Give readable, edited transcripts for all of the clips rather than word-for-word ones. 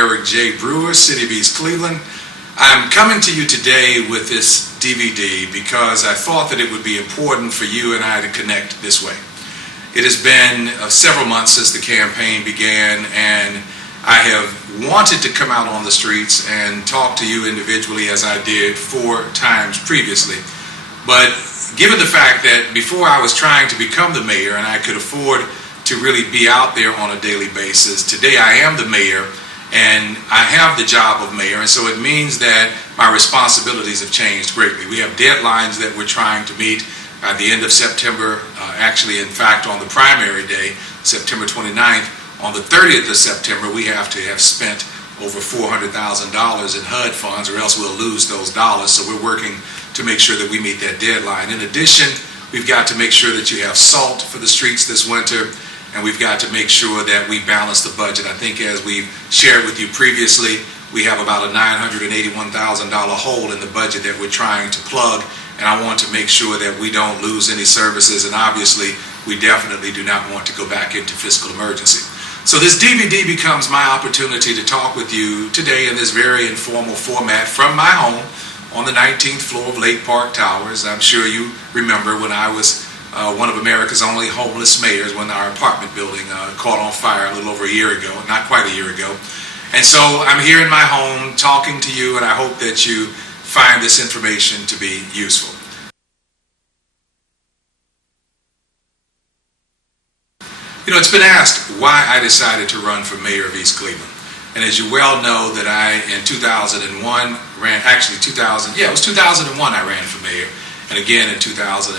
Eric J. Brewer, City of East Cleveland. I'm coming to you today with this DVD because I thought that it would be important for you and I to connect this way. It has been several months since the campaign began, and I have wanted to come out on the streets and talk to you individually as I did 4 times previously. But given the fact that before I was trying to become the mayor and I could afford to really be out there on a daily basis, today I am the mayor and I have the job of mayor, and so it means that my responsibilities have changed greatly. We have deadlines that we're trying to meet at the end of September. Actually, in fact, on the primary day, September 29th, on the 30th of September, we have to have spent over $400,000 in HUD funds, or else we'll lose those dollars. So we're working to make sure that we meet that deadline. In addition, we've got to make sure that you have salt for the streets this winter, and we've got to make sure that we balance the budget. I think, as we've shared with you previously, we have about a $981,000 hole in the budget that we're trying to plug, and I want to make sure that we don't lose any services, and obviously we definitely do not want to go back into fiscal emergency. So this DVD becomes my opportunity to talk with you today in this very informal format from my home on the 19th floor of Lake Park Towers. I'm sure you remember when I was one of America's only homeless mayors, when our apartment building caught on fire a little over a year ago, not quite a year ago. And so I'm here in my home talking to you, and I hope that you find this information to be useful. You know, it's been asked why I decided to run for mayor of East Cleveland. And as you well know, that I, in 2001, it was 2001 I ran for mayor, and again in 2005.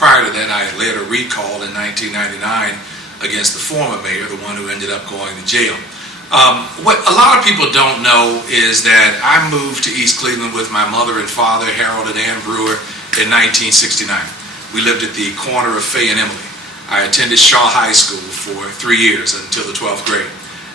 Prior to that, I had led a recall in 1999 against the former mayor, the one who ended up going to jail. What a lot of people don't know is that I moved to East Cleveland with my mother and father, Harold and Ann Brewer, in 1969. We lived at the corner of Fay and Emily. I attended Shaw High School for 3 years until the 12th grade.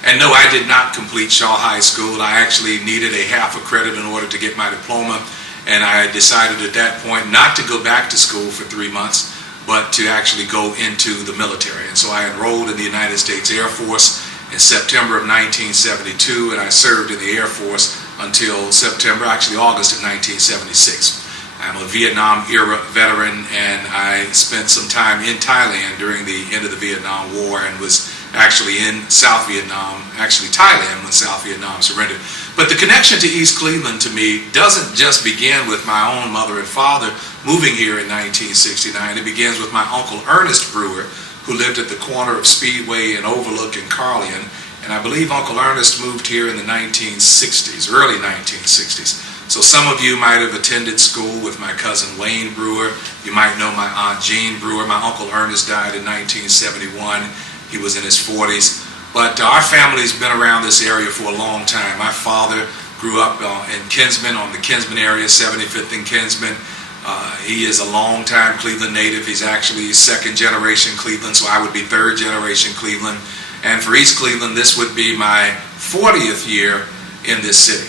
And no, I did not complete Shaw High School. I actually needed a half a credit in order to get my diploma, and I decided at that point not to go back to school for 3 months, but to actually go into the military. And so I enrolled in the United States Air Force in September of 1972, and I served in the Air Force until August of 1976. I'm a Vietnam-era veteran, and I spent some time in Thailand during the end of the Vietnam War, and was actually in South Vietnam, Thailand, when South Vietnam surrendered. But the connection to East Cleveland to me doesn't just begin with my own mother and father moving here in 1969. It begins with my uncle Ernest Brewer, who lived at the corner of Speedway and Overlook in Carleon. And I believe Uncle Ernest moved here in the 1960s, early 1960s. So some of you might have attended school with my cousin Wayne Brewer. You might know my Aunt Jean Brewer. My Uncle Ernest died in 1971. He was in his 40s. But our family's been around this area for a long time. My father grew up in Kinsman, on the Kinsman area, 75th and Kinsman. He is a long-time Cleveland native. He's actually second-generation Cleveland, so I would be third-generation Cleveland. And for East Cleveland, this would be my 40th year in this city.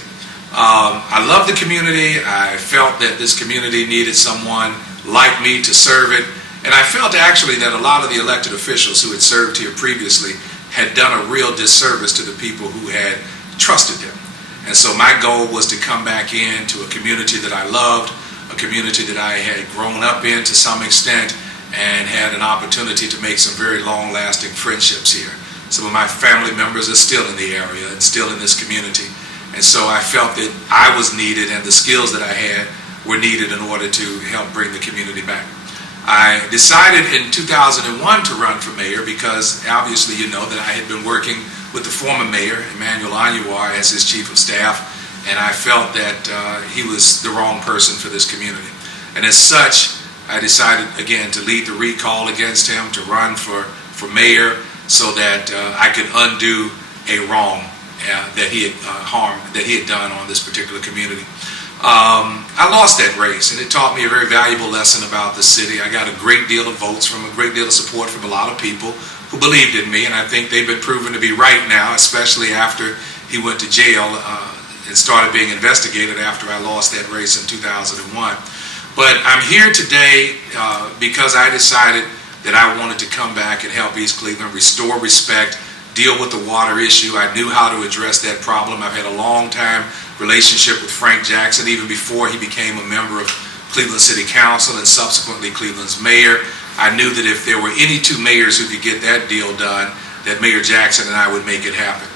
I love the community. I felt that this community needed someone like me to serve it. And I felt actually that a lot of the elected officials who had served here previously had done a real disservice to the people who had trusted them. And so my goal was to come back into a community that I loved, a community that I had grown up in to some extent, and had an opportunity to make some very long-lasting friendships here. Some of my family members are still in the area and still in this community. And so I felt that I was needed, and the skills that I had were needed in order to help bring the community back. I decided in 2001 to run for mayor because obviously you know that I had been working with the former mayor, Emmanuel Anouar, as his chief of staff, and I felt that he was the wrong person for this community. And as such, I decided again to lead the recall against him, to run for mayor, so that I could undo a wrong that he had done on this particular community. I lost that race, and it taught me a very valuable lesson about the city. I got a great deal of votes from a great deal of support from a lot of people who believed in me, and I think they've been proven to be right now, especially after he went to jail and started being investigated after I lost that race in 2001. But I'm here today because I decided that I wanted to come back and help East Cleveland restore respect, deal with the water issue. I knew how to address that problem. I've had a long time relationship with Frank Jackson, even before he became a member of Cleveland City Council and subsequently Cleveland's mayor. I knew that if there were any two mayors who could get that deal done, that Mayor Jackson and I would make it happen.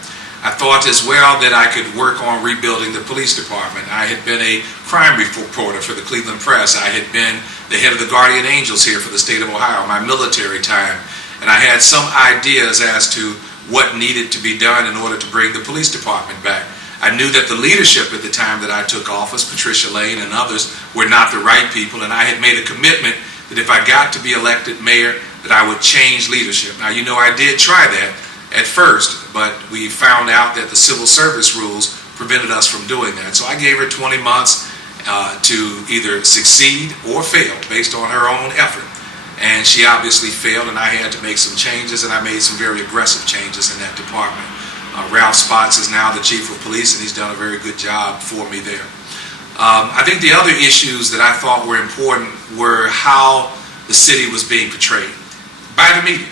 I thought as well that I could work on rebuilding the police department. I had been a crime reporter for the Cleveland Press. I had been the head of the Guardian Angels here for the state of Ohio, my military time, and I had some ideas as to what needed to be done in order to bring the police department back. I knew that the leadership at the time that I took office, Patricia Lane and others, were not the right people, and I had made a commitment that if I got to be elected mayor, that I would change leadership. Now, you know, I did try that at first, but we found out that the civil service rules prevented us from doing that. So I gave her 20 months to either succeed or fail based on her own effort. And she obviously failed, and I had to make some changes, and I made some very aggressive changes in that department. Ralph Spots is now the chief of police, and he's done a very good job for me there. I think the other issues that I thought were important were how the city was being portrayed by the media.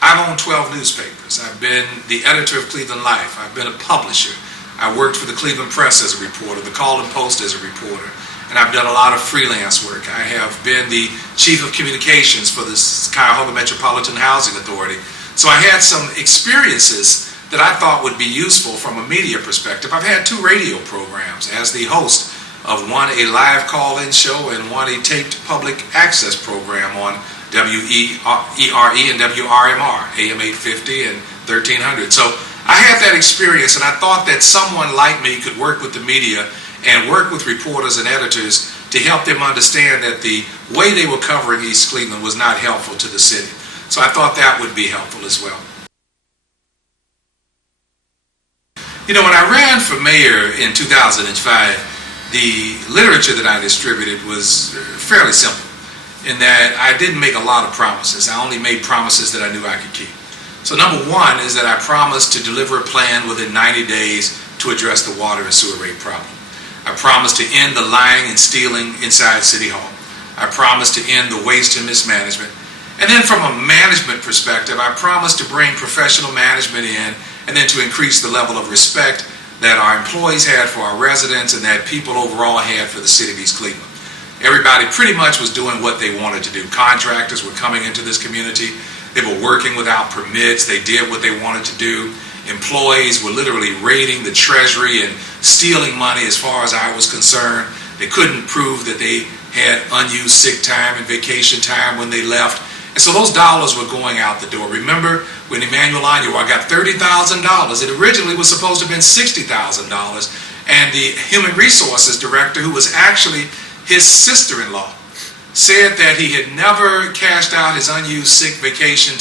I've owned 12 newspapers. I've been the editor of Cleveland Life. I've been a publisher. I worked for the Cleveland Press as a reporter, the Cleveland Post as a reporter, and I've done a lot of freelance work. I have been the chief of communications for the Cuyahoga Metropolitan Housing Authority. So I had some experiences that I thought would be useful from a media perspective. I've had 2 radio programs as the host of one a live call-in show and one a taped public access program on WERE and WRMR, AM 850 and 1300. So I had that experience, and I thought that someone like me could work with the media and work with reporters and editors to help them understand that the way they were covering East Cleveland was not helpful to the city. So I thought that would be helpful as well. You know, when I ran for mayor in 2005, the literature that I distributed was fairly simple, in that I didn't make a lot of promises. I only made promises that I knew I could keep. So number one is that I promised to deliver a plan within 90 days to address the water and sewer rate problem. I promised to end the lying and stealing inside City Hall. I promised to end the waste and mismanagement. And then from a management perspective, I promised to bring professional management in and then to increase the level of respect that our employees had for our residents and that people overall had for the city of East Cleveland. Everybody pretty much was doing what they wanted to do. Contractors were coming into this community. They were working without permits. They did what they wanted to do. Employees were literally raiding the treasury and stealing money as far as I was concerned. They couldn't prove that they had unused sick time and vacation time when they left. And so those dollars were going out the door. Remember when Emmanuel Annuar got $30,000, it originally was supposed to have been $60,000. And the human resources director, who was actually his sister-in-law, said that he had never cashed out his unused sick and vacation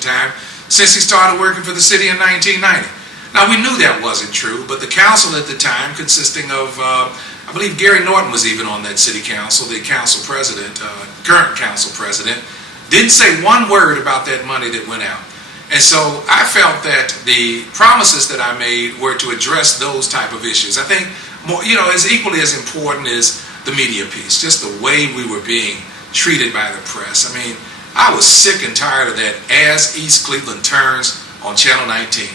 time since he started working for the city in 1990. Now, we knew that wasn't true, but the council at the time, consisting of, I believe Gary Norton was even on that city council, the council president, current council president, didn't say one word about that money that went out. And so I felt that the promises that I made were to address those type of issues. I think, more, you know, as equally as important is the media piece, just the way we were being treated by the press. I mean, I was sick and tired of that As East Cleveland Turns on Channel 19.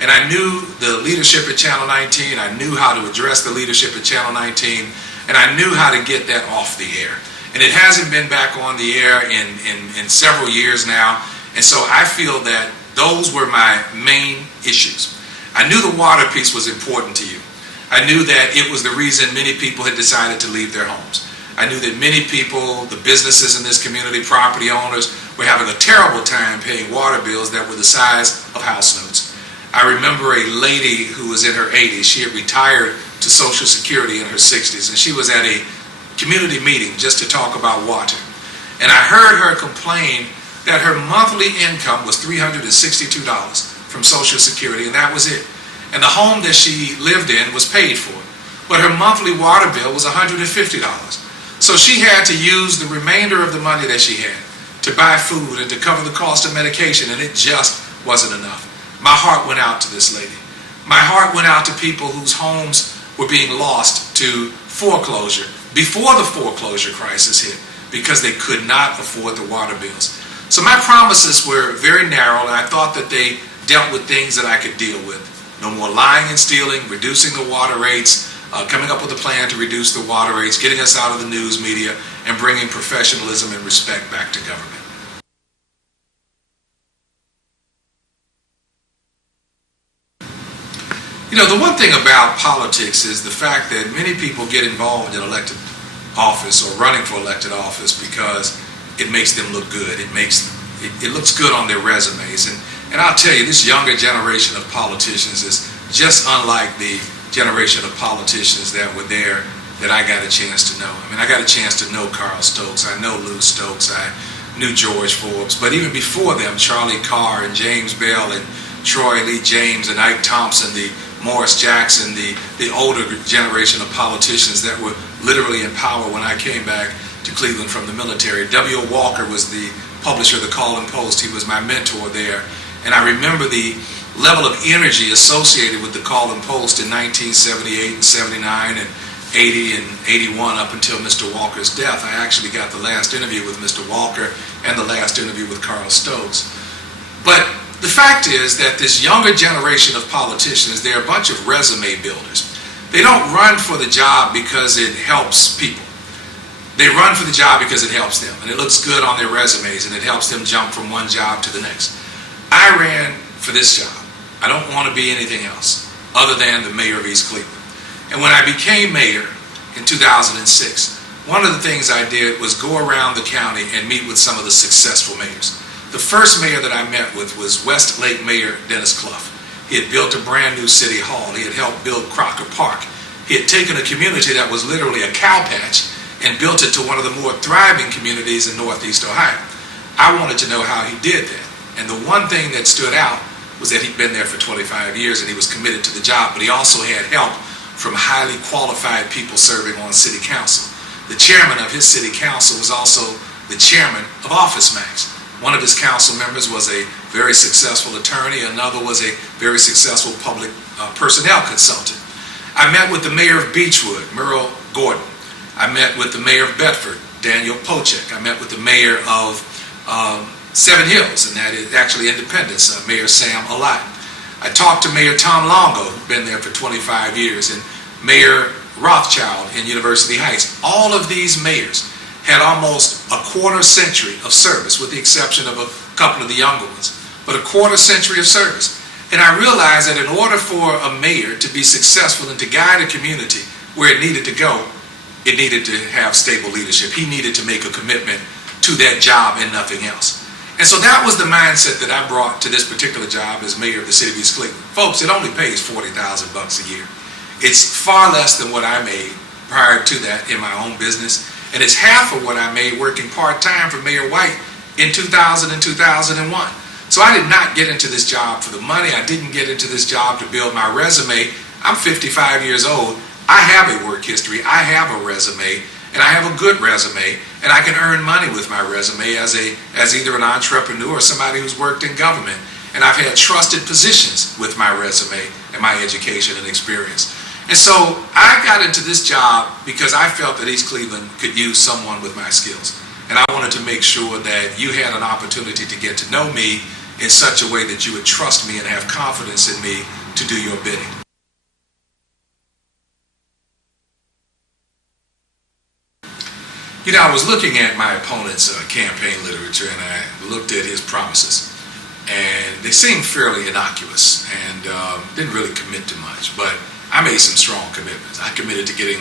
And I knew the leadership at Channel 19, I knew how to address the leadership at Channel 19, and I knew how to get that off the air. And it hasn't been back on the air in several years now, and so I feel that those were my main issues. I knew the water piece was important to you. I knew that it was the reason many people had decided to leave their homes. I knew that many people, the businesses in this community, property owners, were having a terrible time paying water bills that were the size of house notes. I remember a lady who was in her 80s. She had retired to Social Security in her 60s, and she was at a community meeting just to talk about water. And I heard her complain that her monthly income was $362 from Social Security, and that was it. And the home that she lived in was paid for, but her monthly water bill was $150. So she had to use the remainder of the money that she had to buy food and to cover the cost of medication, and it just wasn't enough. My heart went out to this lady. My heart went out to people whose homes were being lost to foreclosure before the foreclosure crisis hit because they could not afford the water bills. So my promises were very narrow, and I thought that they dealt with things that I could deal with. No more lying and stealing, reducing the water rates, coming up with a plan to reduce the water rates, getting us out of the news media, and bringing professionalism and respect back to government. You know, the one thing about politics is the fact that many people get involved in elected office or running for elected office because it makes them look good. It looks good on their resumes. And I'll tell you, this younger generation of politicians is just unlike the generation of politicians that were there that I got a chance to know. I mean, I got a chance to know Carl Stokes. I know Lou Stokes. I knew George Forbes. But even before them, Charlie Carr and James Bell and Troy Lee James and Ike Thompson, the Morris Jackson, the older generation of politicians that were literally in power when I came back to Cleveland from the military. W.O. Walker was the publisher of the Call and Post. He was my mentor there. And I remember the level of energy associated with the Call and Post in 1978 and 79 and 80 and 81 up until Mr. Walker's death. I actually got the last interview with Mr. Walker and the last interview with Carl Stokes. But the fact is that this younger generation of politicians, they're a bunch of resume builders. They don't run for the job because it helps people. They run for the job because it helps them, and it looks good on their resumes, and it helps them jump from one job to the next. I ran for this job. I don't want to be anything else other than the mayor of East Cleveland. And when I became mayor in 2006, one of the things I did was go around the county and meet with some of the successful mayors. The first mayor that I met with was Westlake Mayor Dennis Clough. He had built a brand new city hall. He had helped build Crocker Park. He had taken a community that was literally a cow patch and built it to one of the more thriving communities in Northeast Ohio. I wanted to know how he did that. And the one thing that stood out was that he'd been there for 25 years and he was committed to the job, but he also had help from highly qualified people serving on city council. The chairman of his city council was also the chairman of OfficeMax. One of his council members was a very successful attorney, another was a very successful public personnel consultant. I met with the mayor of Beechwood, Merle Gordon. I met with the mayor of Bedford, Daniel Pochek. I met with the mayor of Seven Hills, and that is actually Independence, Mayor Sam Alott. I talked to Mayor Tom Longo, who'd been there for 25 years, and Mayor Rothschild in University Heights. All of these mayors had almost a quarter century of service, with the exception of a couple of the younger ones, but a quarter century of service. And I realized that in order for a mayor to be successful and to guide a community where it needed to go, it needed to have stable leadership. He needed to make a commitment to that job and nothing else. And so that was the mindset that I brought to this particular job as mayor of the city of East Cleveland. Folks, it only pays $40,000 a year. It's far less than what I made prior to that in my own business. And it's half of what I made working part-time for Mayor White in 2000 and 2001. So I did not get into this job for the money. I didn't get into this job to build my resume. I'm 55 years old. I have a work history. I have a resume, and I have a good resume, and I can earn money with my resume as either an entrepreneur or somebody who's worked in government. And I've had trusted positions with my resume and my education and experience. And so I got into this job because I felt that East Cleveland could use someone with my skills. And I wanted to make sure that you had an opportunity to get to know me in such a way that you would trust me and have confidence in me to do your bidding. You know, I was looking at my opponent's campaign literature, and I looked at his promises. And they seemed fairly innocuous and didn't really commit to much. But I made some strong commitments. I committed to getting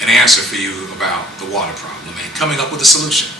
an answer for you about the water problem and coming up with a solution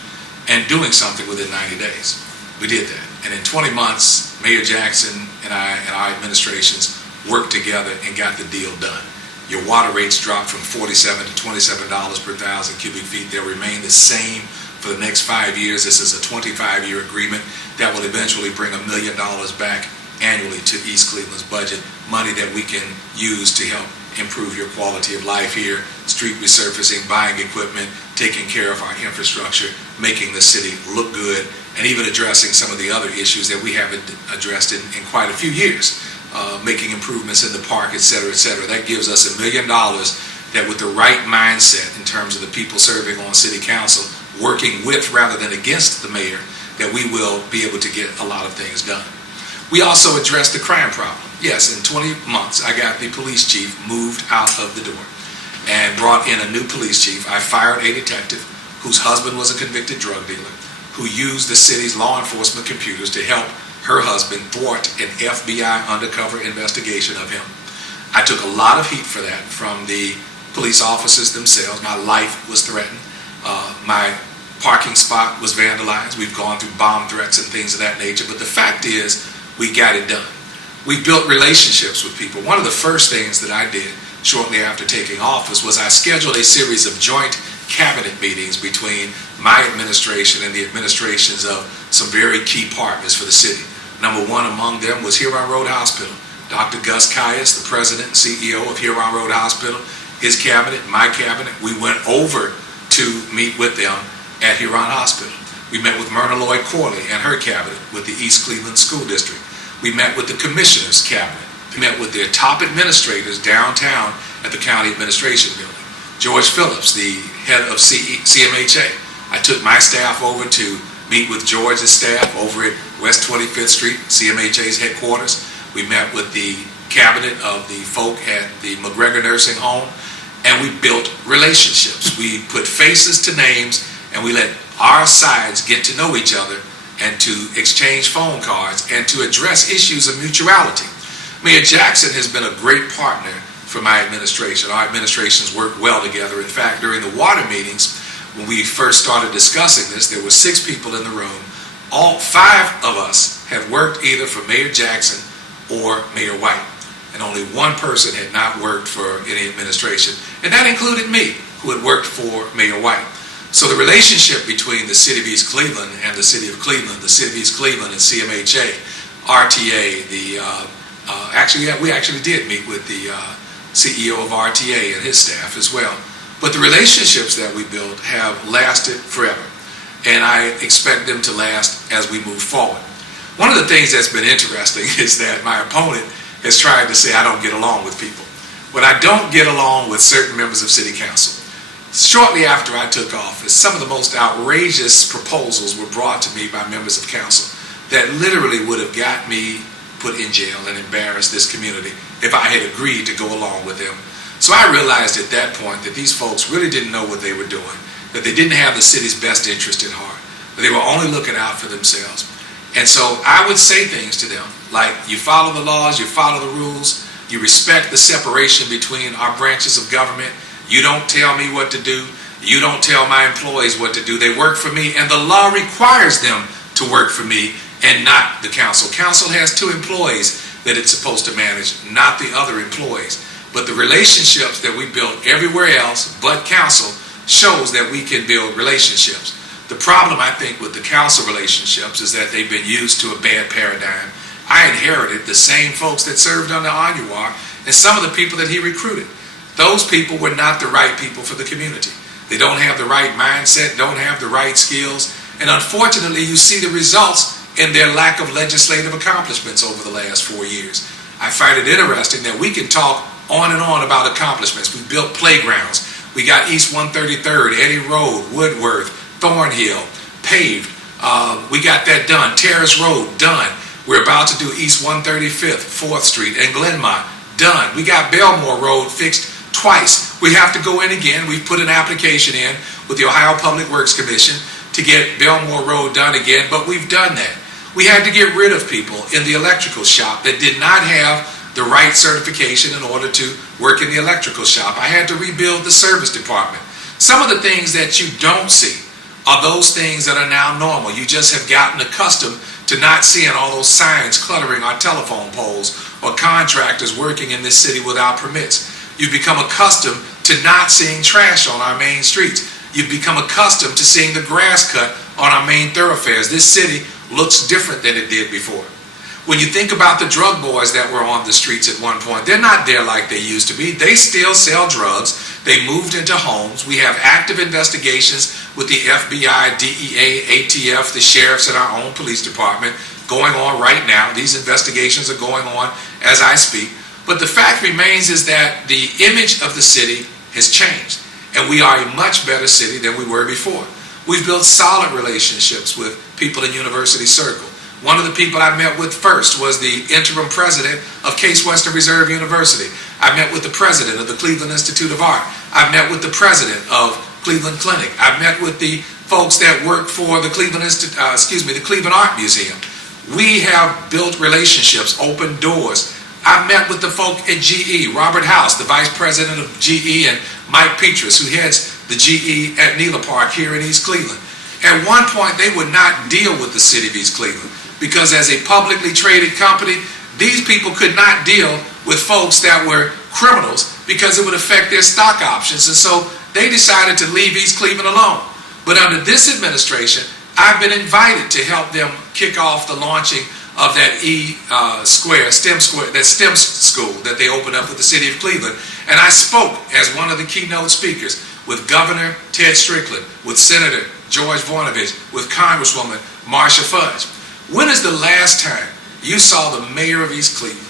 and doing something within 90 days. We did that. And in 20 months, Mayor Jackson and I and our administrations worked together and got the deal done. Your water rates dropped from $47 to $27 per thousand cubic feet. They'll remain the same for the next 5 years. This is a 25-year agreement that will eventually bring $1 million back annually to East Cleveland's budget, money that we can use to help improve your quality of life here, street resurfacing, buying equipment, taking care of our infrastructure, making the city look good, and even addressing some of the other issues that we haven't addressed in quite a few years, making improvements in the park, et cetera, et cetera. That gives us $1 million that with the right mindset in terms of the people serving on city council, working with rather than against the mayor, that we will be able to get a lot of things done. We also addressed the crime problem. Yes, in 20 months, I got the police chief moved out of the door and brought in a new police chief. I fired a detective whose husband was a convicted drug dealer, who used the city's law enforcement computers to help her husband thwart an FBI undercover investigation of him. I took a lot of heat for that from the police officers themselves. My life was threatened. My parking spot was vandalized. We've gone through bomb threats and things of that nature. But the fact is, we got it done. We built relationships with people. One of the first things that I did shortly after taking office was I scheduled a series of joint cabinet meetings between my administration and the administrations of some very key partners for the city. Number one among them was Huron Road Hospital. Dr. Gus Caius, the president and CEO of Huron Road Hospital, his cabinet, my cabinet, we went over to meet with them at Huron Hospital. We met with Myrna Lloyd Corley and her cabinet with the East Cleveland School District. We met with the commissioner's cabinet. We met with their top administrators downtown at the county administration building. George Phillips, the head of CMHA. I took my staff over to meet with George's staff over at West 25th Street, CMHA's headquarters. We met with the cabinet of the folk at the McGregor Nursing Home, and we built relationships. We put faces to names, and we let our sides get to know each other and to exchange phone cards and to address issues of mutuality. Mayor Jackson has been a great partner for my administration. Our administrations work well together. In fact, during the water meetings, when we first started discussing this, there were 6 people in the room. All 5 of us had worked either for Mayor Jackson or Mayor White, and only one person had not worked for any administration, and that included me, who had worked for Mayor White. So the relationship between the City of East Cleveland and the City of Cleveland, the City of East Cleveland and CMHA, RTA, we actually did meet with the CEO of RTA and his staff as well. But the relationships that we built have lasted forever, and I expect them to last as we move forward. One of the things that's been interesting is that my opponent has tried to say I don't get along with people. When I don't get along with certain members of City Council, shortly after I took office, some of the most outrageous proposals were brought to me by members of council that literally would have got me put in jail and embarrassed this community if I had agreed to go along with them. So I realized at that point that these folks really didn't know what they were doing, that they didn't have the city's best interest at heart, that they were only looking out for themselves. And so I would say things to them like, you follow the laws, you follow the rules, you respect the separation between our branches of government, you don't tell me what to do, you don't tell my employees what to do, they work for me, and the law requires them to work for me and not the council. Council has 2 employees that it's supposed to manage, not the other employees. But the relationships that we build everywhere else but council shows that we can build relationships. The problem, I think, with the council relationships is that they've been used to a bad paradigm. I inherited the same folks that served under Anwar and some of the people that he recruited. Those people were not the right people for the community. They don't have the right mindset, don't have the right skills, and unfortunately you see the results in their lack of legislative accomplishments over the last 4 years. I find it interesting that we can talk on and on about accomplishments. We built playgrounds. We got East 133rd, Eddy Road, Woodworth, Thornhill, paved. We got that done. Terrace Road, done. We're about to do East 135th, 4th Street, and Glenmont, done. We got Belmore Road fixed twice. We have to go in again. We've put an application in with the Ohio Public Works Commission to get Belmore Road done again, but we've done that. We had to get rid of people in the electrical shop that did not have the right certification in order to work in the electrical shop. I had to rebuild the service department. Some of the things that you don't see are those things that are now normal. You just have gotten accustomed to not seeing all those signs cluttering our telephone poles or contractors working in this city without permits. You've become accustomed to not seeing trash on our main streets. You've become accustomed to seeing the grass cut on our main thoroughfares. This city looks different than it did before. When you think about the drug boys that were on the streets at one point, they're not there like they used to be. They still sell drugs. They moved into homes. We have active investigations with the FBI, DEA, ATF, the sheriffs, and our own police department going on right now. These investigations are going on as I speak. But the fact remains is that the image of the city has changed, and we are a much better city than we were before. We've built solid relationships with people in University Circle. One of the people I met with first was the interim president of Case Western Reserve University. I met with the president of the Cleveland Institute of Art. I met with the president of Cleveland Clinic. I met with the folks that work for the Cleveland Art Museum. We have built relationships, opened doors. I met with the folk at GE, Robert House, the vice president of GE, and Mike Petrus, who heads the GE at Neela Park here in East Cleveland. At one point, they would not deal with the city of East Cleveland because as a publicly traded company, these people could not deal with folks that were criminals because it would affect their stock options. And so they decided to leave East Cleveland alone. But under this administration, I've been invited to help them kick off the launching of that STEM school that they opened up with the city of Cleveland. And I spoke as one of the keynote speakers with Governor Ted Strickland, with Senator George Voinovich, with Congresswoman Marcia Fudge. When is the last time you saw the mayor of East Cleveland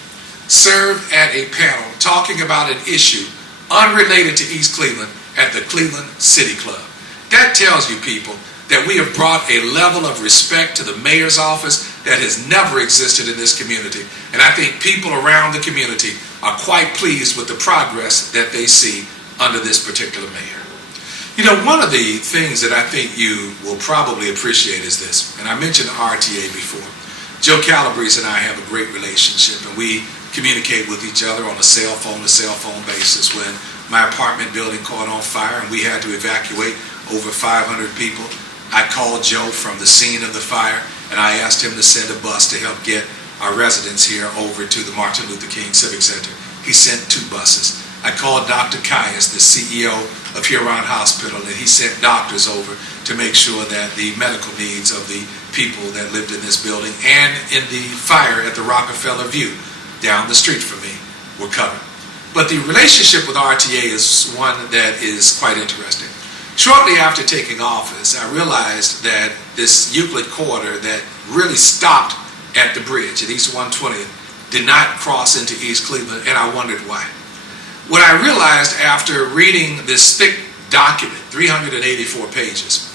serve at a panel talking about an issue unrelated to East Cleveland at the Cleveland City Club? That tells you, people, that we have brought a level of respect to the mayor's office that has never existed in this community. And I think people around the community are quite pleased with the progress that they see under this particular mayor. You know, one of the things that I think you will probably appreciate is this, and I mentioned RTA before. Joe Calabrese and I have a great relationship, and we communicate with each other on a cell phone basis. When my apartment building caught on fire and we had to evacuate over 500 people, I called Joe from the scene of the fire and I asked him to send a bus to help get our residents here over to the Martin Luther King Civic Center. He sent 2 buses. I called Dr. Caius, the CEO of Huron Hospital, and he sent doctors over to make sure that the medical needs of the people that lived in this building and in the fire at the Rockefeller View down the street from me were covered. But the relationship with RTA is one that is quite interesting. Shortly after taking office, I realized that this Euclid corridor that really stopped at the bridge at East 120th did not cross into East Cleveland, and I wondered why. What I realized after reading this thick document, 384 pages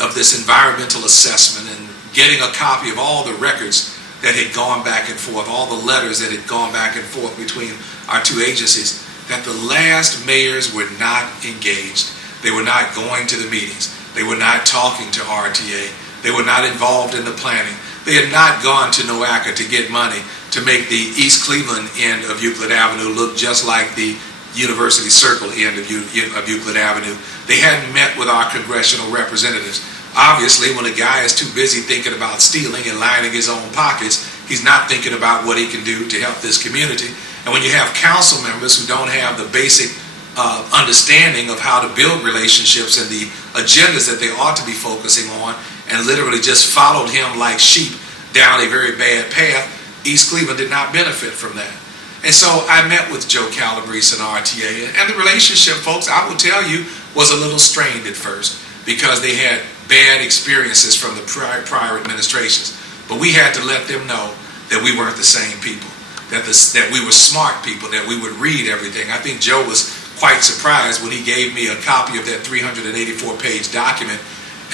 of this environmental assessment, and getting a copy of all the records that had gone back and forth, all the letters that had gone back and forth between our 2 agencies, that the last mayors were not engaged. They were not going to the meetings. They were not talking to RTA. They were not involved in the planning. They had not gone to NOACA to get money to make the East Cleveland end of Euclid Avenue look just like the University Circle end of Euclid Avenue. They hadn't met with our congressional representatives. Obviously, when a guy is too busy thinking about stealing and lining his own pockets, he's not thinking about what he can do to help this community. And when you have council members who don't have the basic understanding of how to build relationships and the agendas that they ought to be focusing on, and literally just followed him like sheep down a very bad path, East Cleveland did not benefit from that. And so I met with Joe Calabrese and RTA, and the relationship, folks, I will tell you, was a little strained at first because they had bad experiences from the prior administrations. But we had to let them know that we weren't the same people, that we were smart people, that we would read everything. I think Joe was quite surprised when he gave me a copy of that 384-page document,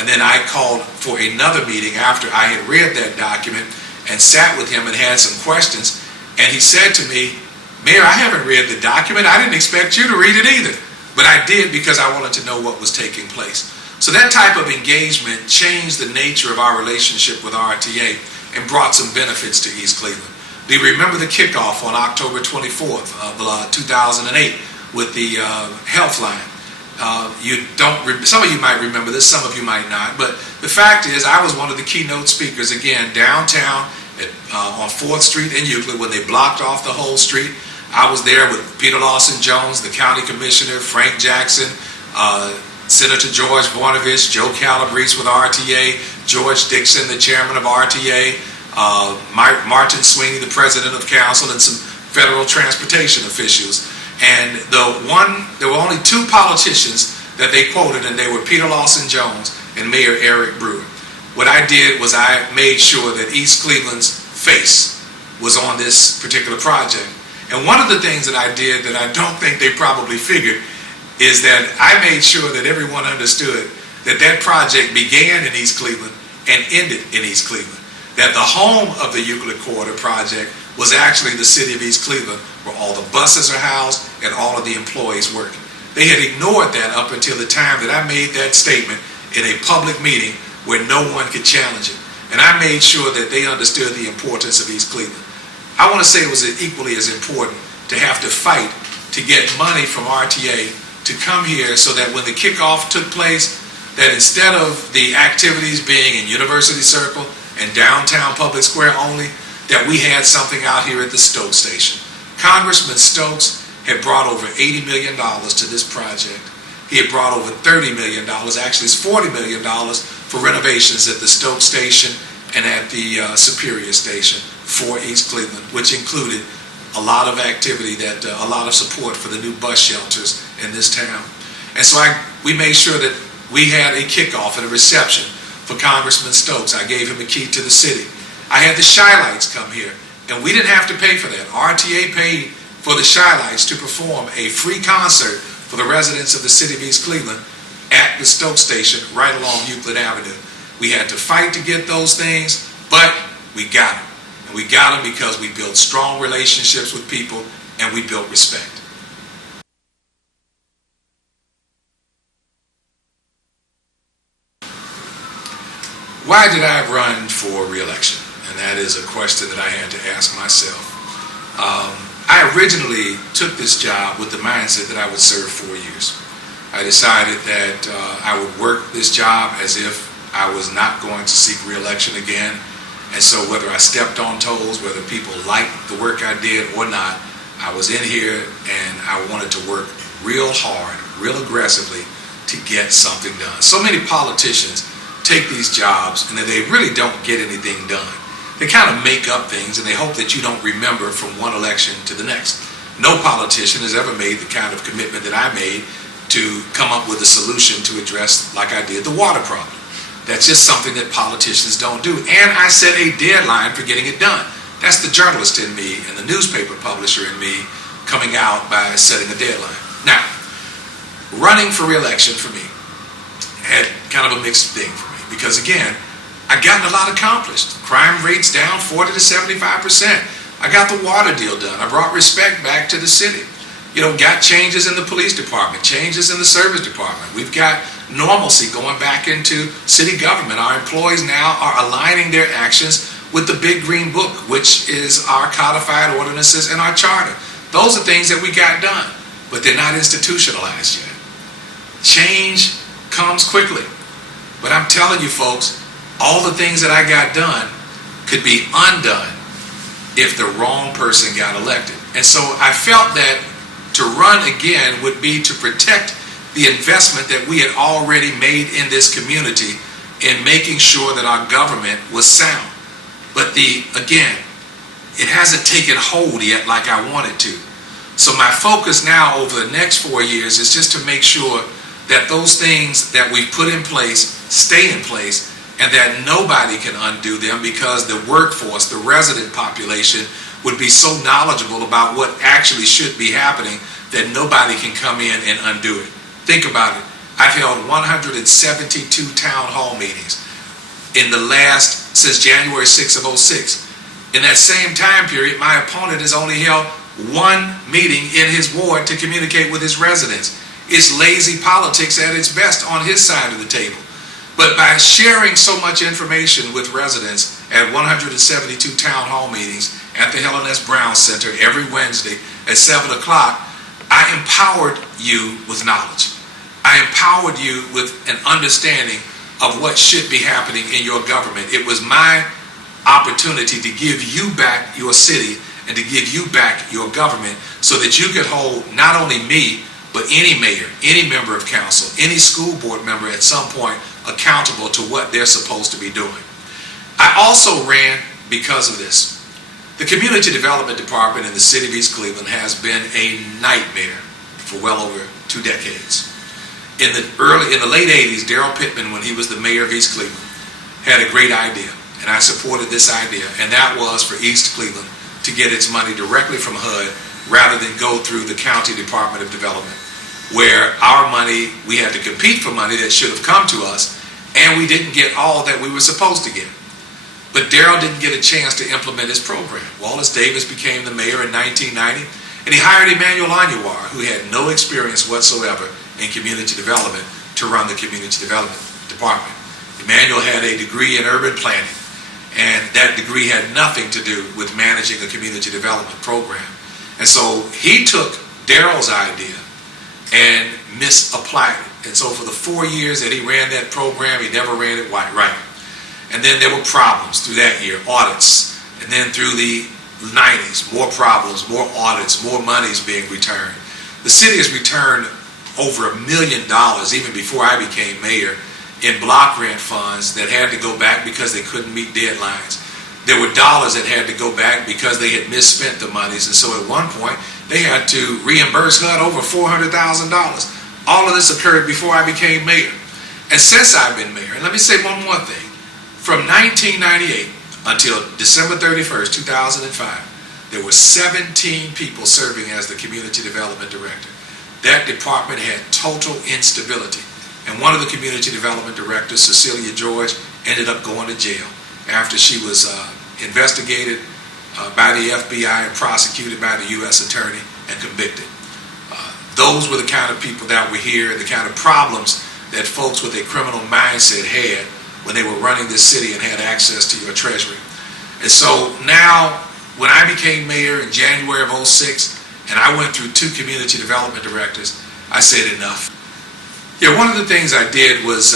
and then I called for another meeting after I had read that document and sat with him and had some questions. And he said to me, "Mayor, I haven't read the document. I didn't expect you to read it either." But I did because I wanted to know what was taking place. So that type of engagement changed the nature of our relationship with RTA and brought some benefits to East Cleveland. Do you remember the kickoff on October 24th of 2008 with the health line? Some of you might remember this, some of you might not. But the fact is, I was one of the keynote speakers, again, downtown on 4th Street in Euclid when they blocked off the whole street. I was there with Peter Lawson Jones, the county commissioner, Frank Jackson, Senator George Voinovich, Joe Calabrese with RTA, George Dixon, the chairman of RTA, Martin Sweeney, the president of council, and some federal transportation officials. And there were only 2 politicians that they quoted, and they were Peter Lawson Jones and Mayor Eric Brewer. What I did was I made sure that East Cleveland's face was on this particular project. And one of the things that I did that I don't think they probably figured is that I made sure that everyone understood that that project began in East Cleveland and ended in East Cleveland. that the home of the Euclid Corridor project was actually the city of East Cleveland, where all the buses are housed and all of the employees work. They had ignored that up until the time that I made that statement in a public meeting where no one could challenge it. And I made sure that they understood the importance of East Cleveland. I want to say it was equally as important to have to fight to get money from RTA to come here so that when the kickoff took place, that instead of the activities being in University Circle and downtown Public Square only, that we had something out here at the Stokes Station. Congressman Stokes had brought over $80 million to this project. He had brought over $30 million, actually it's $40 million for renovations at the Stokes Station and at the Superior Station for East Cleveland, which included a lot of activity, a lot of support for the new bus shelters in this town. And so we made sure that we had a kickoff and a reception for Congressman Stokes. I gave him a key to the city. I had the Shylights come here, and we didn't have to pay for that. RTA paid for the Shylights to perform a free concert for the residents of the city of East Cleveland at the Stokes Station right along Euclid Avenue. We had to fight to get those things, but we got them. And we got them because we built strong relationships with people and we built respect. Why did I run for re-election? And that is a question that I had to ask myself. I originally took this job with the mindset that I would serve 4 years. I decided that I would work this job as if I was not going to seek re-election again. And so whether I stepped on toes, whether people liked the work I did or not, I was in here and I wanted to work real hard, real aggressively to get something done. So many politicians take these jobs and they really don't get anything done. They kind of make up things and they hope that you don't remember from one election to the next. No politician has ever made the kind of commitment that I made to come up with a solution to address, like I did, the water problem. That's just something that politicians don't do. And I set a deadline for getting it done. That's the journalist in me and the newspaper publisher in me coming out by setting a deadline. Now, running for re-election for me had kind of a mixed thing for me because, again, I gotten a lot accomplished. Crime rates down 40 to 75%. I got the water deal done. I brought respect back to the city. Got changes in the police department, changes in the service department. We've got normalcy going back into city government. Our employees now are aligning their actions with the Big Green Book, which is our codified ordinances and our charter. Those are things that we got done, but they're not institutionalized yet. Change comes quickly, but I'm telling you folks, all the things that I got done could be undone if the wrong person got elected. And so I felt that to run again would be to protect the investment that we had already made in this community in making sure that our government was sound. But again, it hasn't taken hold yet like I wanted to. So my focus now over the next 4 years is just to make sure that those things that we've put in place stay in place and that nobody can undo them because the workforce, the resident population, would be so knowledgeable about what actually should be happening that nobody can come in and undo it. Think about it. I've held 172 town hall meetings since January 6th of 06. In that same time period, my opponent has only held one meeting in his ward to communicate with his residents. It's lazy politics at its best on his side of the table. But by sharing so much information with residents at 172 town hall meetings at the Helen S. Brown Center every Wednesday at 7 o'clock, I empowered you with knowledge. I empowered you with an understanding of what should be happening in your government. It was my opportunity to give you back your city and to give you back your government so that you could hold not only me, but any mayor, any member of council, any school board member at some point accountable to what they're supposed to be doing. I also ran because of this. The Community Development Department in the city of East Cleveland has been a nightmare for well over 2 decades. In the late 80s, Darrell Pittman, when he was the mayor of East Cleveland, had a great idea, and I supported this idea, and that was for East Cleveland to get its money directly from HUD rather than go through the County Department of Development, where our money, we had to compete for money that should have come to us, and we didn't get all that we were supposed to get. But Darrell didn't get a chance to implement his program. Wallace Davis became the mayor in 1990, and he hired Emmanuel Anwar, who had no experience whatsoever in community development, to run the community development department. Emmanuel had a degree in urban planning, and that degree had nothing to do with managing a community development program. And so he took Darrell's idea and misapplied it. And so for the 4 years that he ran that program, he never ran it right. And then there were problems through that year, audits. And then through the 90s, more problems, more audits, more monies being returned. The city has returned over $1 million, even before I became mayor, in block grant funds that had to go back because they couldn't meet deadlines. There were dollars that had to go back because they had misspent the monies. And so at one point, they had to reimburse HUD over $400,000. All of this occurred before I became mayor. And since I've been mayor, and let me say one more thing. From 1998 until December 31st, 2005, there were 17 people serving as the community development director. That department had total instability. And one of the community development directors, Cecilia George, ended up going to jail after she was investigated by the FBI and prosecuted by the U.S. attorney and convicted. Those were the kind of people that were here, the kind of problems that folks with a criminal mindset had when they were running this city and had access to your treasury. And so now, when I became mayor in January of '06, and I went through 2 community development directors, I said enough. Yeah, one of the things I did was,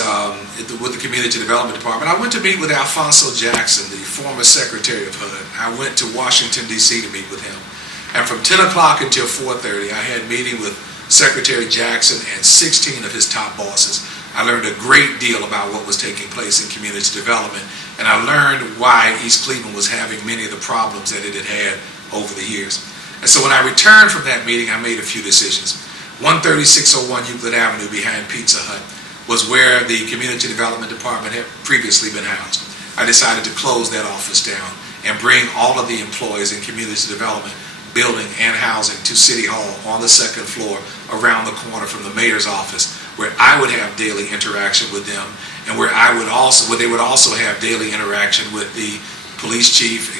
with the community development department, I went to meet with Alfonso Jackson, the former secretary of HUD. I went to Washington, D.C. to meet with him. And from 10 o'clock until 4:30, I had a meeting with Secretary Jackson and 16 of his top bosses. I learned a great deal about what was taking place in community development, and I learned why East Cleveland was having many of the problems that it had had over the years. And so when I returned from that meeting, I made a few decisions. 13601 Euclid Avenue behind Pizza Hut was where the community development department had previously been housed. I decided to close that office down and bring all of the employees in community development, building and housing, to City Hall on the 2nd floor around the corner from the mayor's office, where I would have daily interaction with them, and where they would also have daily interaction with the police chief,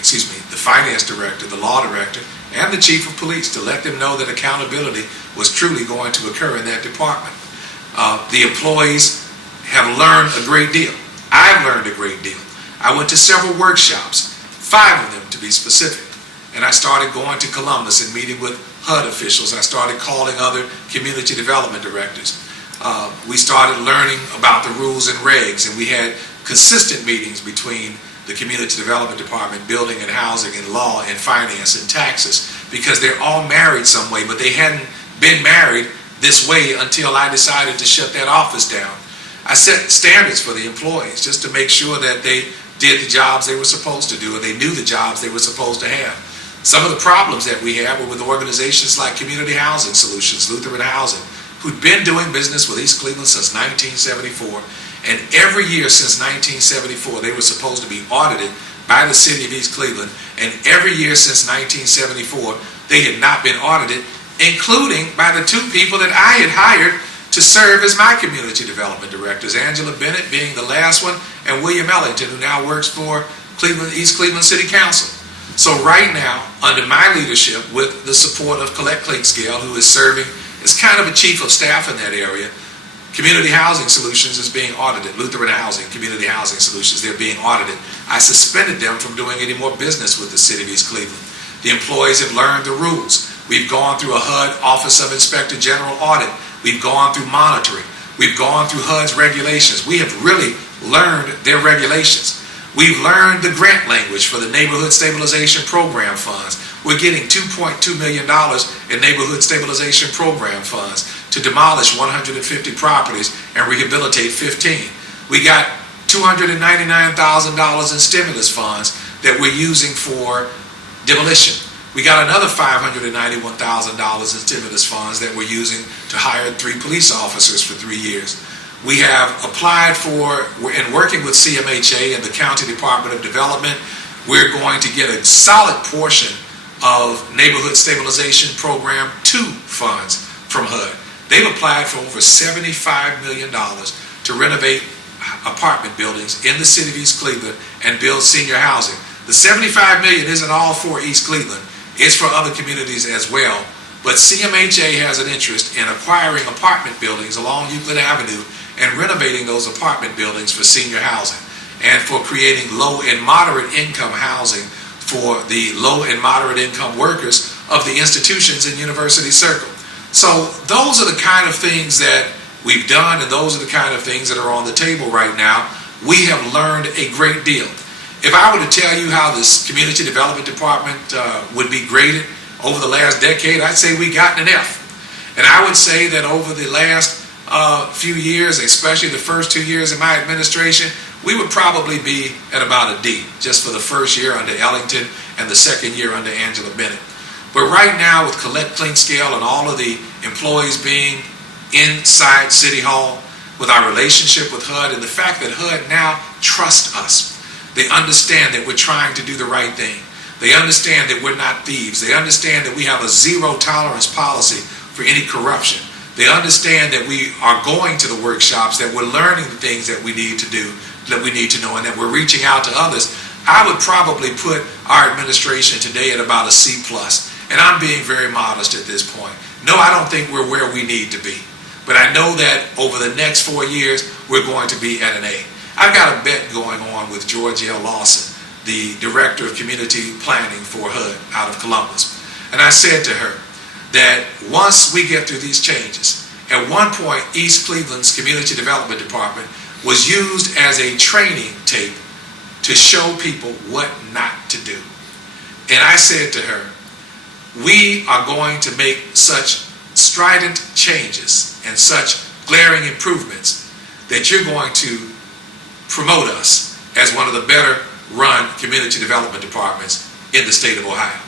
the finance director, the law director, and the chief of police, to let them know that accountability was truly going to occur in that department. The employees have learned a great deal. I've learned a great deal. I went to several workshops, 5 of them to be specific, and I started going to Columbus and meeting with HUD officials. I started calling other community development directors. We started learning about the rules and regs, and we had consistent meetings between the community development department, building and housing, and law and finance and taxes, because they're all married some way, but they hadn't been married this way until I decided to shut that office down. I set standards for the employees just to make sure that they did the jobs they were supposed to do, and they knew the jobs they were supposed to have. Some of the problems that we have were with organizations like Community Housing Solutions, Lutheran Housing, who'd been doing business with East Cleveland since 1974, and every year since 1974 they were supposed to be audited by the city of East Cleveland, and every year since 1974 they had not been audited, including by the 2 people that I had hired to serve as my community development directors, Angela Bennett being the last one, and William Ellington, who now works for East Cleveland City Council. So right now, under my leadership, with the support of Colette Clinkscale, who is serving as kind of a chief of staff in that area, Community Housing Solutions is being audited. Lutheran Housing, Community Housing Solutions, they're being audited. I suspended them from doing any more business with the city of East Cleveland. The employees have learned the rules. We've gone through a HUD Office of Inspector General audit. We've gone through monitoring. We've gone through HUD's regulations. We have really learned their regulations. We've learned the grant language for the Neighborhood Stabilization Program funds. We're getting $2.2 million in Neighborhood Stabilization Program funds to demolish 150 properties and rehabilitate 15. We got $299,000 in stimulus funds that we're using for demolition. We got another $591,000 in stimulus funds that we're using to hire 3 police officers for 3 years. We have applied for, and working with CMHA and the County Department of Development, we're going to get a solid portion of Neighborhood Stabilization Program 2 funds from HUD. They've applied for over $75 million to renovate apartment buildings in the city of East Cleveland and build senior housing. The $75 million isn't all for East Cleveland. It's for other communities as well. But CMHA has an interest in acquiring apartment buildings along Euclid Avenue and renovating those apartment buildings for senior housing and for creating low and moderate income housing for the low and moderate income workers of the institutions in University Circle. So those are the kind of things that we've done, and those are the kind of things that are on the table right now. We have learned a great deal. If I were to tell you how this community development department would be graded over the last decade, I'd say we got an F. And I would say that over the last few years, especially the first 2 years of my administration, we would probably be at about a D, just for the first year under Ellington and the second year under Angela Bennett. But right now, with Collect Clean Scale and all of the employees being inside City Hall, with our relationship with HUD and the fact that HUD now trusts us, they understand that we're trying to do the right thing. They understand that we're not thieves. They understand that we have a zero tolerance policy for any corruption. They understand that we are going to the workshops, that we're learning the things that we need to do, that we need to know, and that we're reaching out to others. I would probably put our administration today at about a C+. And I'm being very modest at this point. No, I don't think we're where we need to be. But I know that over the next 4 years, we're going to be at an A. I've got a bet going on with George L. Lawson, the Director of Community Planning for HUD out of Columbus. And I said to her that once we get through these changes, at one point, East Cleveland's Community Development Department was used as a training tape to show people what not to do. And I said to her, we are going to make such strident changes and such glaring improvements that you're going to promote us as one of the better run community development departments in the state of Ohio.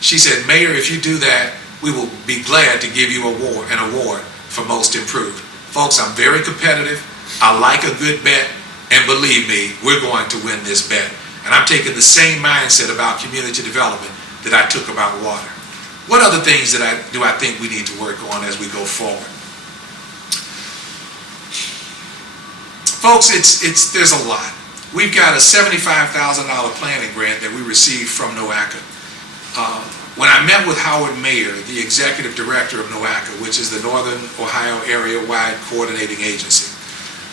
She said, Mayor, if you do that, we will be glad to give you an award for most improved. Folks, I'm very competitive. I like a good bet, and believe me, we're going to win this bet. And I'm taking the same mindset about community development that I took about water. What other things do I think we need to work on as we go forward? Folks, there's a lot. We've got a $75,000 planning grant that we received from NOACA. When I met with Howard Mayer, the executive director of NOACA, which is the Northern Ohio Area-Wide Coordinating Agency,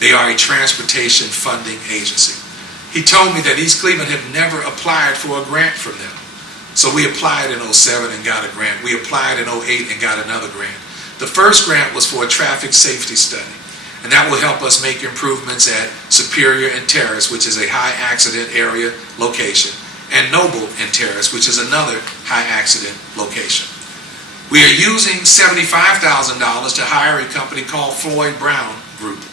they are a transportation funding agency. He told me that East Cleveland had never applied for a grant from them. So we applied in 07 and got a grant. We applied in 08 and got another grant. The first grant was for a traffic safety study, and that will help us make improvements at Superior and Terrace, which is a high accident area location, and Noble and Terrace, which is another high accident location. We are using $75,000 to hire a company called Floyd Brown Group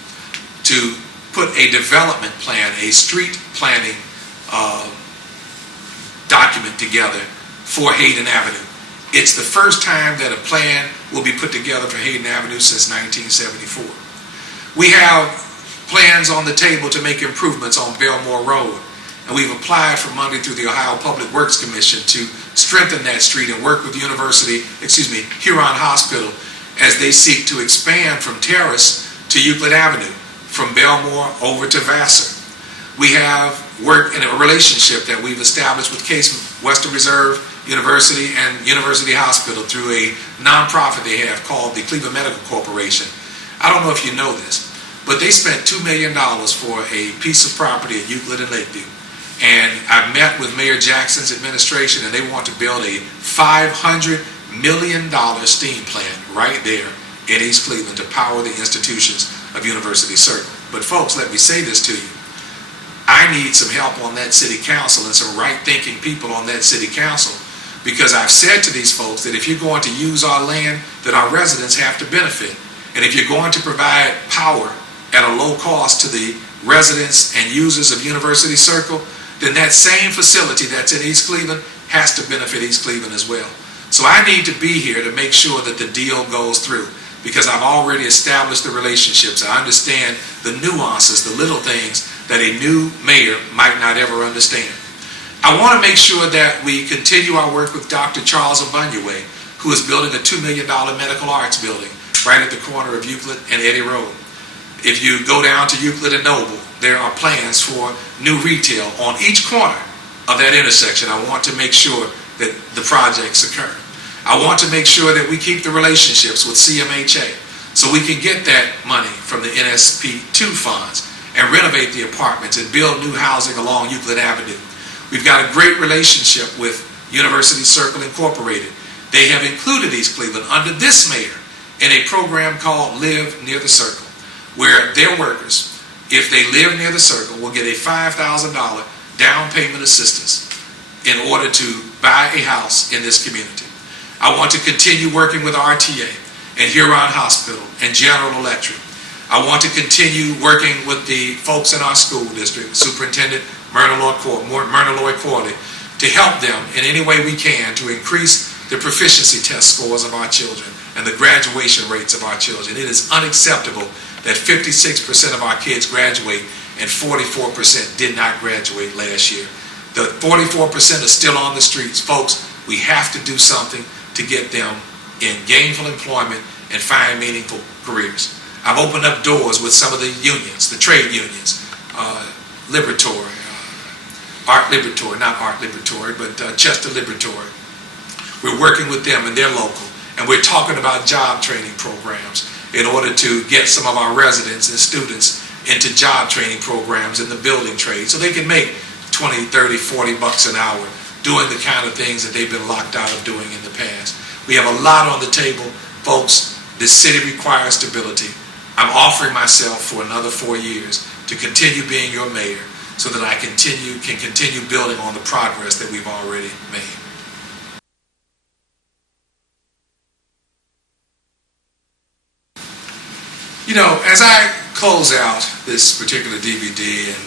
to put a development plan, a street planning document together for Hayden Avenue. It's the first time that a plan will be put together for Hayden Avenue since 1974. We have plans on the table to make improvements on Belmore Road, and we've applied for money through the Ohio Public Works Commission to strengthen that street and work with Huron Hospital as they seek to expand from Terrace to Euclid Avenue, from Belmore over to Vassar. We have worked in a relationship that we've established with Case Western Reserve University and University Hospital through a nonprofit they have called the Cleveland Medical Corporation. I don't know if you know this, but they spent $2 million for a piece of property at Euclid and Lakeview. And I've met with Mayor Jackson's administration, and they want to build a $500 million steam plant right there in East Cleveland to power the institutions of University Circle. But folks, let me say this to you. I need some help on that city council and some right-thinking people on that city council, because I've said to these folks that if you're going to use our land, that our residents have to benefit. And if you're going to provide power at a low cost to the residents and users of University Circle, then that same facility that's in East Cleveland has to benefit East Cleveland as well. So I need to be here to make sure that the deal goes through, because I've already established the relationships. I understand the nuances, the little things that a new mayor might not ever understand. I want to make sure that we continue our work with Dr. Charles Abunyawe, who is building a $2 million medical arts building right at the corner of Euclid and Eddy Road. If you go down to Euclid and Noble, there are plans for new retail on each corner of that intersection. I want to make sure that the projects occur. I want to make sure that we keep the relationships with CMHA so we can get that money from the NSP2 funds and renovate the apartments and build new housing along Euclid Avenue. We've got a great relationship with University Circle Incorporated. They have included East Cleveland under this mayor in a program called Live Near the Circle, where their workers, if they live near the circle, will get a $5,000 down payment assistance in order to buy a house in this community. I want to continue working with RTA and Huron Hospital and General Electric. I want to continue working with the folks in our school district, Superintendent Myrna Lloyd Corley, to help them in any way we can to increase the proficiency test scores of our children and the graduation rates of our children. It is unacceptable that 56% of our kids graduate and 44% did not graduate last year. The 44% are still on the streets. Folks, we have to do something to get them in gainful employment and find meaningful careers. I've opened up doors with some of the unions, the trade unions, Liberatory, Art Liberatory, not Art Liberatory, but Chester Liberatory. We're working with them and they're local, and we're talking about job training programs in order to get some of our residents and students into job training programs in the building trade so they can make 20, 30, 40 bucks an hour doing the kind of things that they've been locked out of doing in the past. We have a lot on the table, folks. This city requires stability. I'm offering myself for another 4 years to continue being your mayor so that I can continue building on the progress that we've already made. You know, as I close out this particular DVD and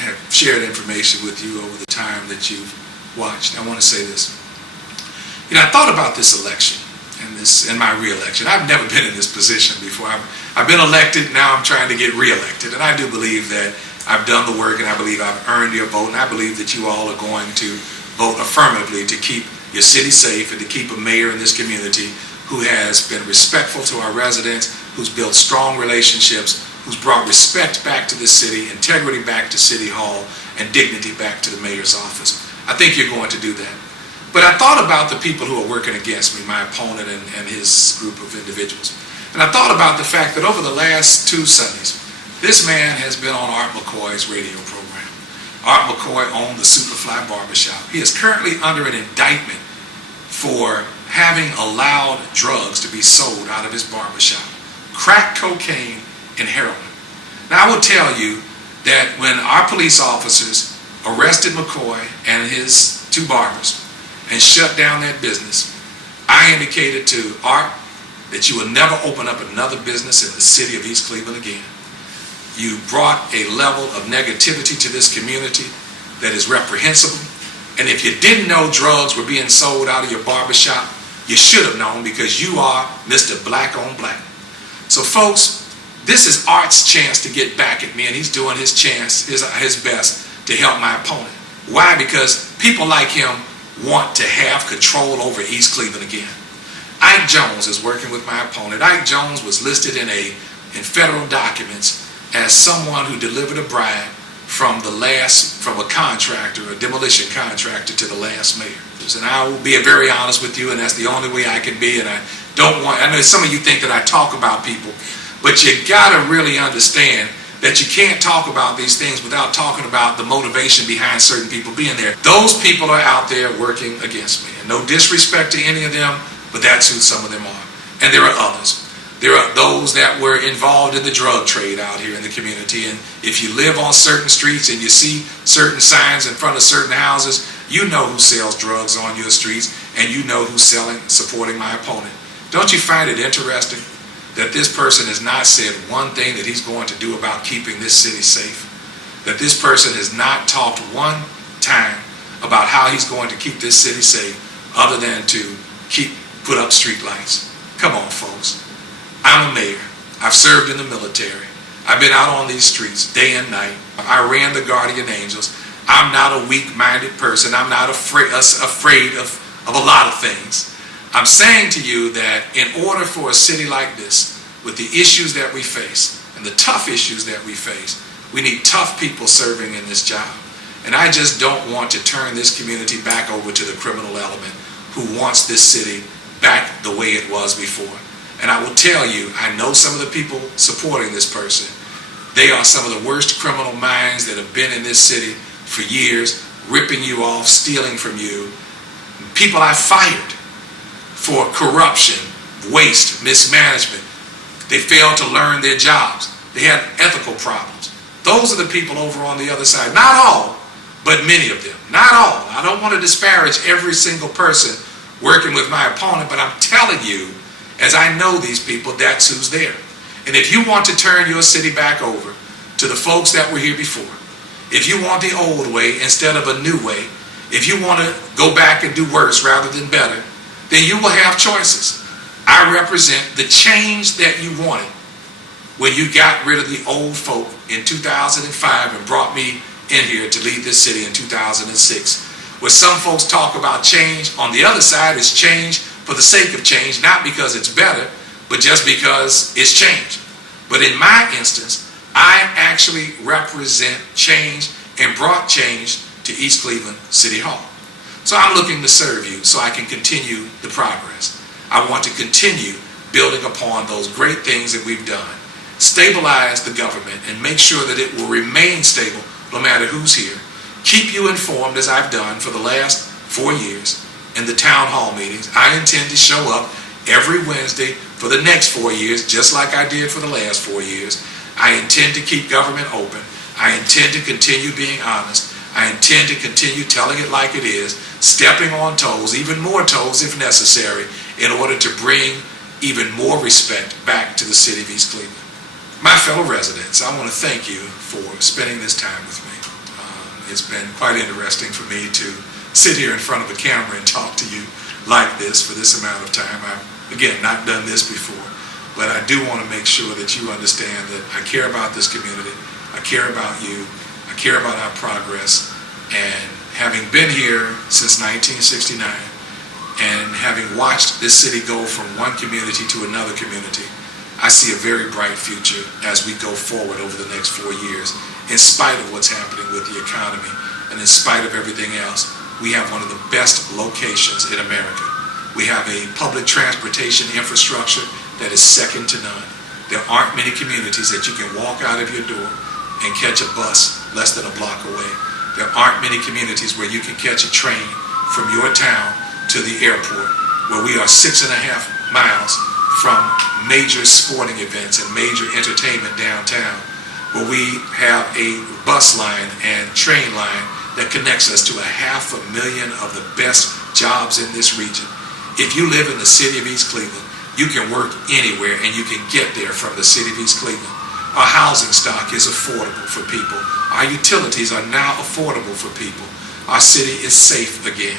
have shared information with you over the time that you've watched, I want to say this. You know, I thought about this election and my re-election. I've never been in this position before. I've been elected, now I'm trying to get re-elected, and I do believe that I've done the work and I believe I've earned your vote, and I believe that you all are going to vote affirmatively to keep your city safe and to keep a mayor in this community who has been respectful to our residents, who's built strong relationships, who's brought respect back to this city, integrity back to City Hall, and dignity back to the mayor's office. I think you're going to do that. But I thought about the people who are working against me, my opponent and his group of individuals. And I thought about the fact that over the last 2 Sundays, this man has been on Art McCoy's radio program. Art McCoy owned the Superfly Barbershop. He is currently under an indictment for having allowed drugs to be sold out of his barbershop. Crack cocaine and heroin. Now I will tell you that when our police officers arrested McCoy and his 2 barbers and shut down that business, I indicated to Art that you will never open up another business in the city of East Cleveland again. You brought a level of negativity to this community that is reprehensible. And if you didn't know drugs were being sold out of your barbershop, you should have known, because you are Mr. Black on Black. So folks, this is Art's chance to get back at me, and he's doing his best to help my opponent. Why? Because people like him want to have control over East Cleveland again. Ike Jones is working with my opponent. Ike Jones was listed in federal documents as someone who delivered a bribe from a contractor, a demolition contractor, to the last mayor. And I will be very honest with you, and that's the only way I can be. And I know some of you think that I talk about people, but you gotta really understand that you can't talk about these things without talking about the motivation behind certain people being there. Those people are out there working against me. And no disrespect to any of them, but that's who some of them are. And there are others. There are those that were involved in the drug trade out here in the community. And if you live on certain streets and you see certain signs in front of certain houses, you know who sells drugs on your streets, and you know who's supporting my opponent. Don't you find it interesting that this person has not said one thing that he's going to do about keeping this city safe? That this person has not talked one time about how he's going to keep this city safe other than to put up street lights? Come on, folks. I'm a mayor. I've served in the military. I've been out on these streets day and night. I ran the Guardian Angels. I'm not a weak-minded person. I'm not afraid of a lot of things. I'm saying to you that in order for a city like this, with the issues that we face, and the tough issues that we face. We need tough people serving in this job. And I just don't want to turn this community back over to the criminal element who wants this city back the way it was before. And I will tell you, I know some of the people supporting this person. They are some of the worst criminal minds that have been in this city for years, ripping you off, stealing from you. People I fired for corruption, waste, mismanagement. They failed to learn their jobs. They had ethical problems. Those are the people over on the other side. Not all, but many of them. Not all. I don't want to disparage every single person working with my opponent, but I'm telling you, as I know these people, that's who's there. And if you want to turn your city back over to the folks that were here before, if you want the old way instead of a new way, if you want to go back and do worse rather than better, then you will have choices. I represent the change that you wanted when you got rid of the old folk in 2005 and brought me in here to lead this city in 2006. Where some folks talk about change, on the other side is change for the sake of change, not because it's better, but just because it's change. But in my instance, I actually represent change and brought change to East Cleveland City Hall. So I'm looking to serve you so I can continue the progress. I want to continue building upon those great things that we've done, stabilize the government and make sure that it will remain stable no matter who's here, keep you informed as I've done for the last 4 years in the town hall meetings. I intend to show up every Wednesday for the next 4 years, just like I did for the last 4 years. I intend to keep government open. I intend to continue being honest. I intend to continue telling it like it is, stepping on toes, even more toes if necessary, in order to bring even more respect back to the city of East Cleveland. My fellow residents, I want to thank you for spending this time with me. It's been quite interesting for me to sit here in front of a camera and talk to you like this for this amount of time. I've, again, not done this before, but I do want to make sure that you understand that I care about this community, I care about you, I care about our progress, and having been here since 1969 and having watched this city go from one community to another community, I see a very bright future as we go forward over the next 4 years. In spite of what's happening with the economy and in spite of everything else, we have one of the best locations in America. We have a public transportation infrastructure that is second to none. There aren't many communities that you can walk out of your door and catch a bus less than a block away. There aren't many communities where you can catch a train from your town to the airport, where we are 6.5 miles from major sporting events and major entertainment downtown, where we have a bus line and train line that connects us to 500,000 of the best jobs in this region. If you live in the city of East Cleveland, you can work anywhere and you can get there from the city of East Cleveland. Our housing stock is affordable for people. Our utilities are now affordable for people. Our city is safe again.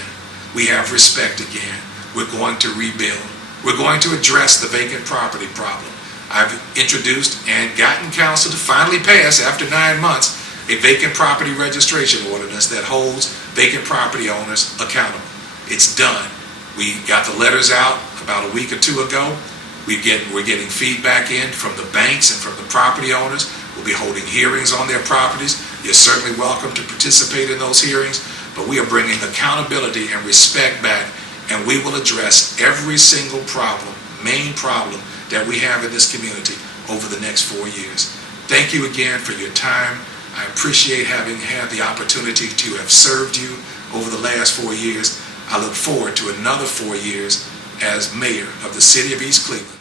We have respect again. We're going to rebuild. We're going to address the vacant property problem. I've introduced and gotten council to finally pass, after 9 months, a vacant property registration ordinance that holds vacant property owners accountable. It's done. We got the letters out about a week or two ago. We're getting feedback in from the banks and from the property owners. We'll be holding hearings on their properties. You're certainly welcome to participate in those hearings, but we are bringing accountability and respect back, and we will address every single problem, main problem, that we have in this community over the next 4 years. Thank you again for your time. I appreciate having had the opportunity to have served you over the last 4 years. I look forward to another 4 years as mayor of the city of East Cleveland.